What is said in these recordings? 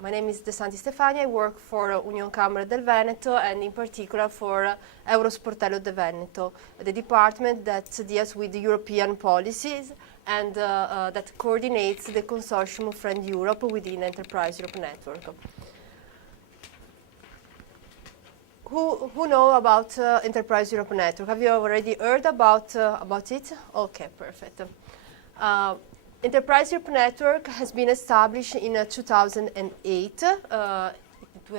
my name is Stefania. I work for Union Camere del Veneto and in particular for Eurosportello del Veneto, the department that deals with European policies and that coordinates the consortium Friend Europe within Enterprise Europe Network. Who know about Enterprise Europe Network? Have you already heard about it? Okay, perfect. Enterprise Europe Network has been established in 2008.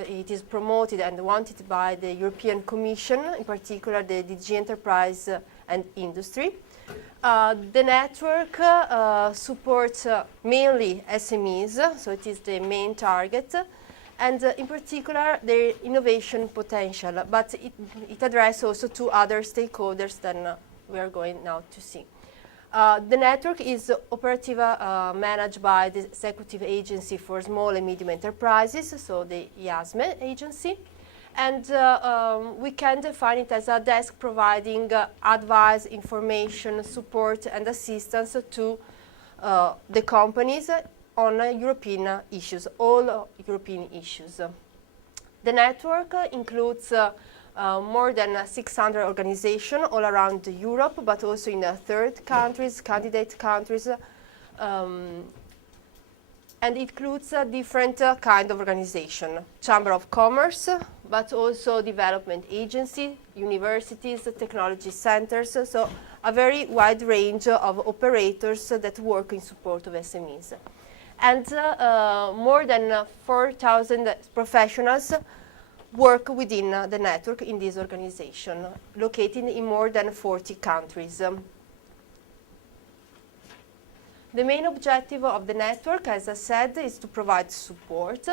It is promoted and wanted by the European Commission, in particular the DG Enterprise and Industry. The network supports mainly SMEs, so it is the main target, and in particular their innovation potential, but it addresses also to other stakeholders than we are going now to see. The network is operative managed by the Executive Agency for Small and Medium Enterprises, so the IASME agency, and we can define it as a desk providing advice, information, support and assistance to the companies on European issues, all European issues. The network includes more than 600 organizations all around Europe, but also in third countries, candidate countries, and it includes different kind of organization, Chamber of Commerce, but also development agency, universities, technology centers, so a very wide range of operators that work in support of SMEs. And more than 4,000 professionals work within the network in this organization, located in more than 40 countries. The main objective of the network, as I said, is to provide support,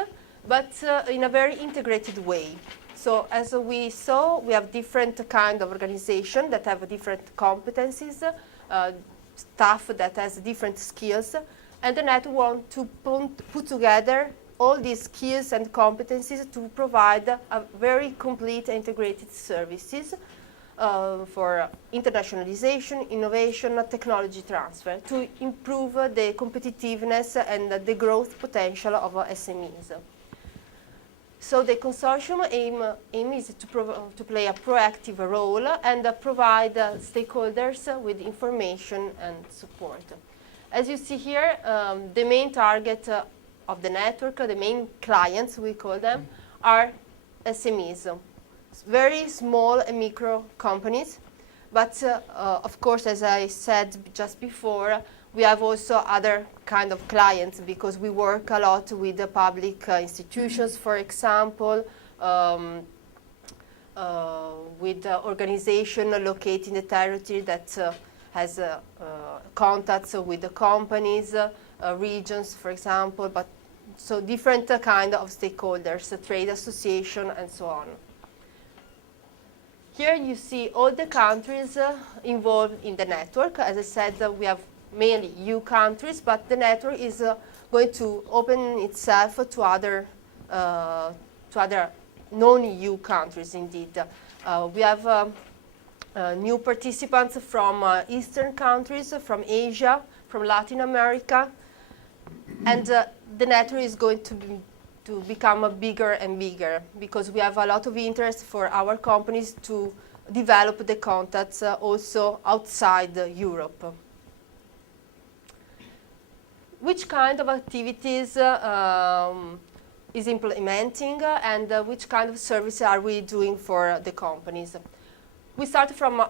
but in a very integrated way. So as we saw, we have different kind of organization that have different competencies, staff that has different skills, and the network wants to put together all these skills and competencies to provide a very complete integrated services for internationalization, innovation, technology transfer to improve the competitiveness and the growth potential of SMEs. So the consortium aim is to play a proactive role and provide stakeholders with information and support. As you see here, the main target of the network, the main clients, we call them, are SMEs, very small and micro companies. But of course, as I said just before, we have also other kind of clients because we work a lot with the public institutions, for example, with organization located in the territory that has contacts with the companies, regions, for example, but so different kind of stakeholders, trade association, and so on. Here you see all the countries involved in the network. As I said, we have mainly EU countries, but the network is going to open itself to other non-EU countries. Indeed, we have new participants from Eastern countries, from Asia, from Latin America, and the network is going to become bigger and bigger because we have a lot of interest for our companies to develop the contacts also outside Europe. Which kind of activities is implementing and which kind of services are we doing for the companies? We start from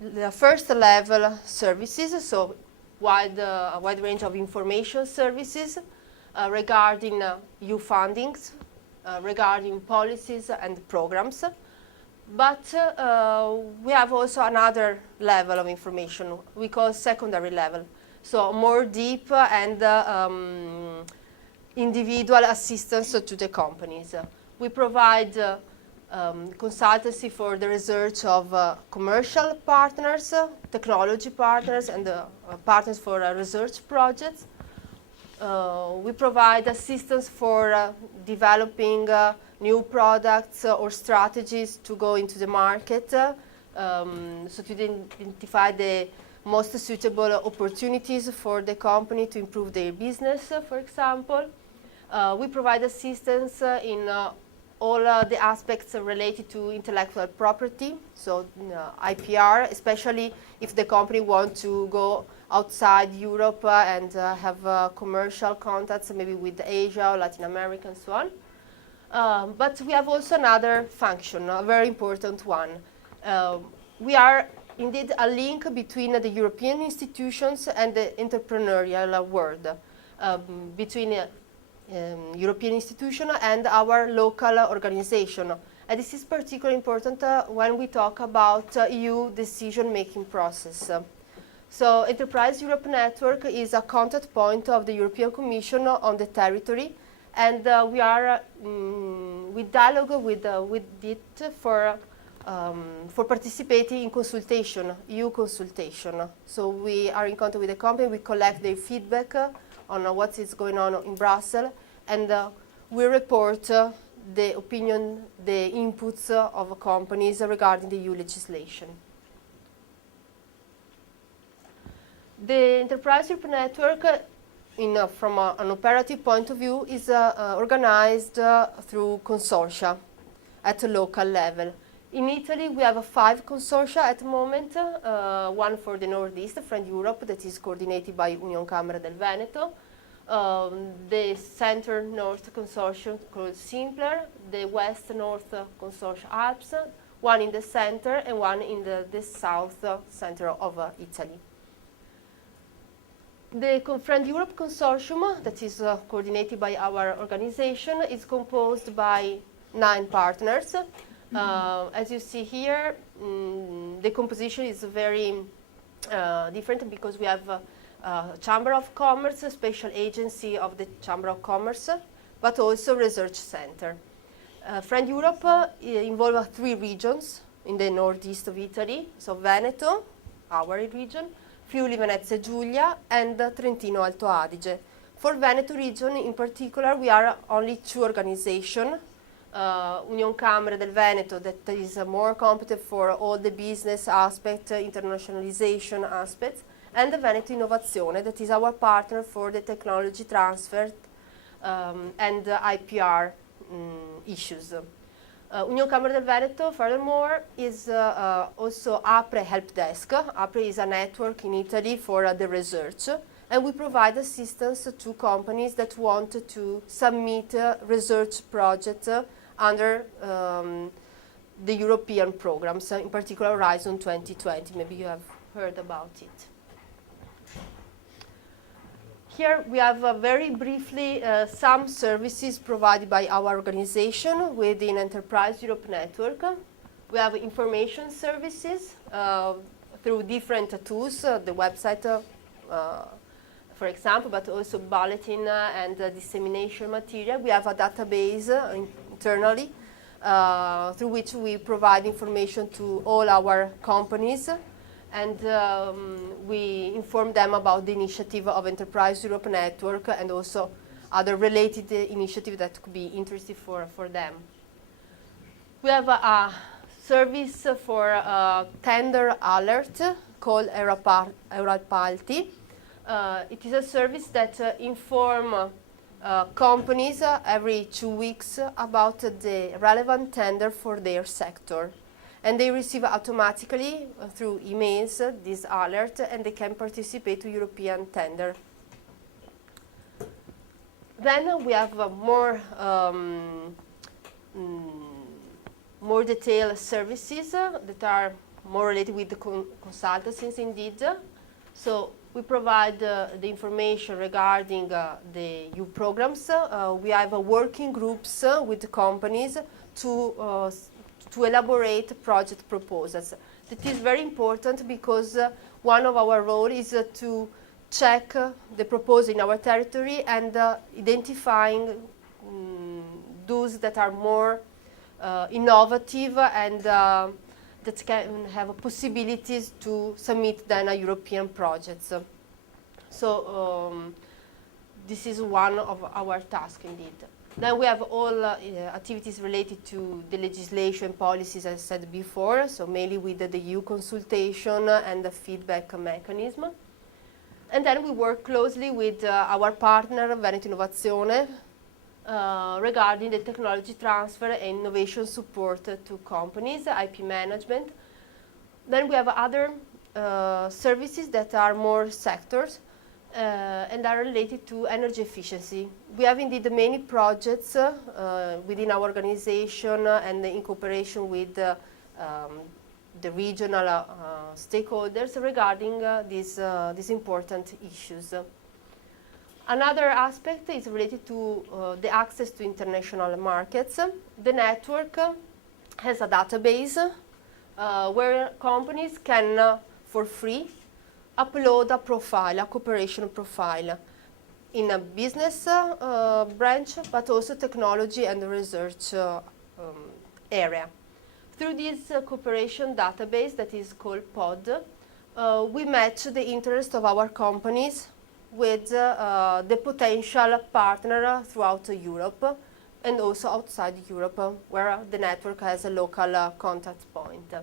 the first level services, so a wide range of information services regarding EU fundings, regarding policies and programs. But we have also another level of information we call secondary level, so more deep and individual assistance to the companies. We provide consultancy for the research of commercial partners, technology partners, and partners for research projects. We provide assistance for developing new products or strategies to go into the market, so to identify the most suitable opportunities for the company to improve their business, for example. We provide assistance in all the aspects related to intellectual property, so IPR, especially if the company wants to go outside Europe and have commercial contacts, maybe with Asia or Latin America and so on. But we have also another function, a very important one. We are indeed a link between the European institutions and the entrepreneurial world, between European institution and our local organization. And this is particularly important when we talk about EU decision-making process. So Enterprise Europe Network is a contact point of the European Commission on the territory, and we dialogue with it for participating in consultation, EU consultation. So we are in contact with the company, we collect their feedback on what is going on in Brussels, and we report the opinion, the inputs of companies regarding the EU legislation. The Enterprise Europe Network, from an operative point of view, is organized through consortia at a local level. In Italy, we have 5 consortia at the moment, one for the Northeast, Friend Europe, that is coordinated by Union Camere del Veneto, the Center-North Consortium called Simpler, the West-North Consortium Alps, one in the center and one in the south center of Italy. The Friend Europe Consortium, that is coordinated by our organization, is composed by 9 partners. As you see here, the composition is very different because we have Chamber of Commerce, a special agency of the Chamber of Commerce, but also research center. Friend Europe involves 3 regions in the northeast of Italy, so Veneto, our region, Friuli Venezia Giulia, and Trentino Alto Adige. For Veneto region in particular, we are only 2 organizations. Union Camere del Veneto, that is more competent for all the business aspects, internationalization aspects, and the Veneto Innovazione, that is our partner for the technology transfer and IPR issues. Union Camere del Veneto, furthermore, is also APRE Help Desk. APRE is a network in Italy for the research, and we provide assistance to companies that want to submit research projects under the European programs, in particular Horizon 2020. Maybe you have heard about it. Here we have very briefly some services provided by our organization within Enterprise Europe Network. We have information services through different tools, the website, for example, but also bulletin and dissemination material. We have a database internally through which we provide information to all our companies, and we inform them about the initiative of Enterprise Europe Network and also other related initiatives that could be interesting for them. We have a service for tender alert called Euroappalti. It is a service that informs companies every 2 weeks about the relevant tender for their sector. And they receive automatically through emails this alert, and they can participate to European tender. Then we have more detailed services that are more related with the consultancies indeed. So we provide the information regarding the EU programs. We have working groups with the companies to elaborate project proposals. That is very important because one of our roles is to check the proposal in our territory and identifying those that are more innovative and that can have possibilities to submit then a European projects. So this is one of our tasks indeed. Then we have all activities related to the legislation policies, as I said before, so mainly with the EU consultation and the feedback mechanism. And then we work closely with our partner, Veneto Innovazione, regarding the technology transfer and innovation support to companies, IP management. Then we have other services that are more sectors and are related to energy efficiency. We have indeed many projects within our organization and in cooperation with the regional stakeholders regarding these important issues. Another aspect is related to the access to international markets. The network has a database where companies can, for free, upload a profile, a cooperation profile, in a business branch, but also technology and research area. Through this cooperation database that is called POD, we match the interest of our companies with the potential partner throughout Europe and also outside Europe, where the network has a local contact point.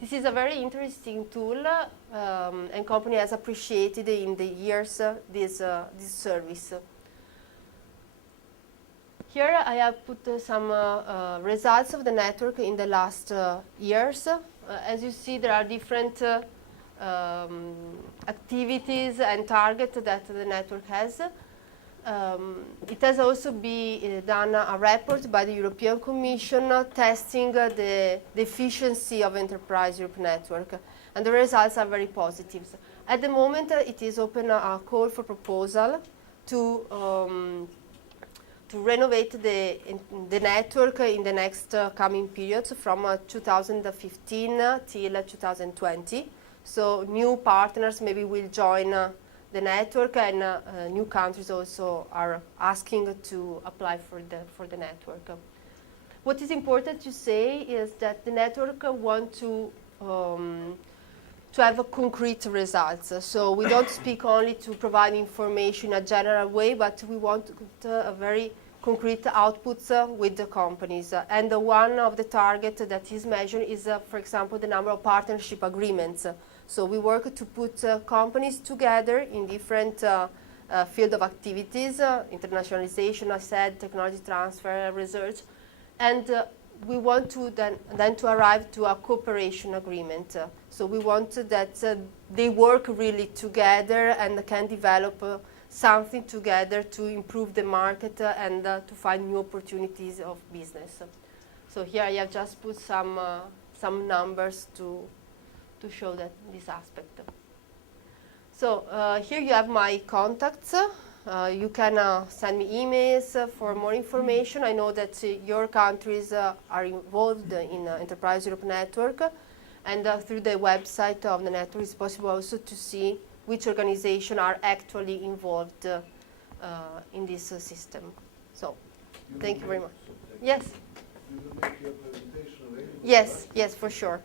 This is a very interesting tool, and company has appreciated in the years this service. Here I have put some results of the network in the last years. As you see, there are different activities and targets that the network has. It has also been done a report by the European Commission testing the efficiency of Enterprise Europe Network, and the results are very positive. At the moment, it is open a call for proposal to renovate the network in the next coming periods from 2015 till 2020. So new partners maybe will join the network, and new countries also are asking to apply for the network. What is important to say is that the network wants to have concrete results. So we don't speak only to provide information in a general way, but we want a very concrete outputs with the companies. And one of the targets that is measured is, for example, the number of partnership agreements. So we work to put companies together in different field of activities, internationalization, I said, technology transfer, research, and we want to then to arrive to a cooperation agreement. So we want that they work really together and can develop something together to improve the market and to find new opportunities of business. So here I have just put some numbers to show that this aspect. So here you have my contacts. You can send me emails for more information. I know that your countries are involved in Enterprise Europe Network, and through the website of the network it's possible also to see which organizations are actually involved in this system. So, thank you very much. Yes? You will make your presentation available? Yes, yes, for sure.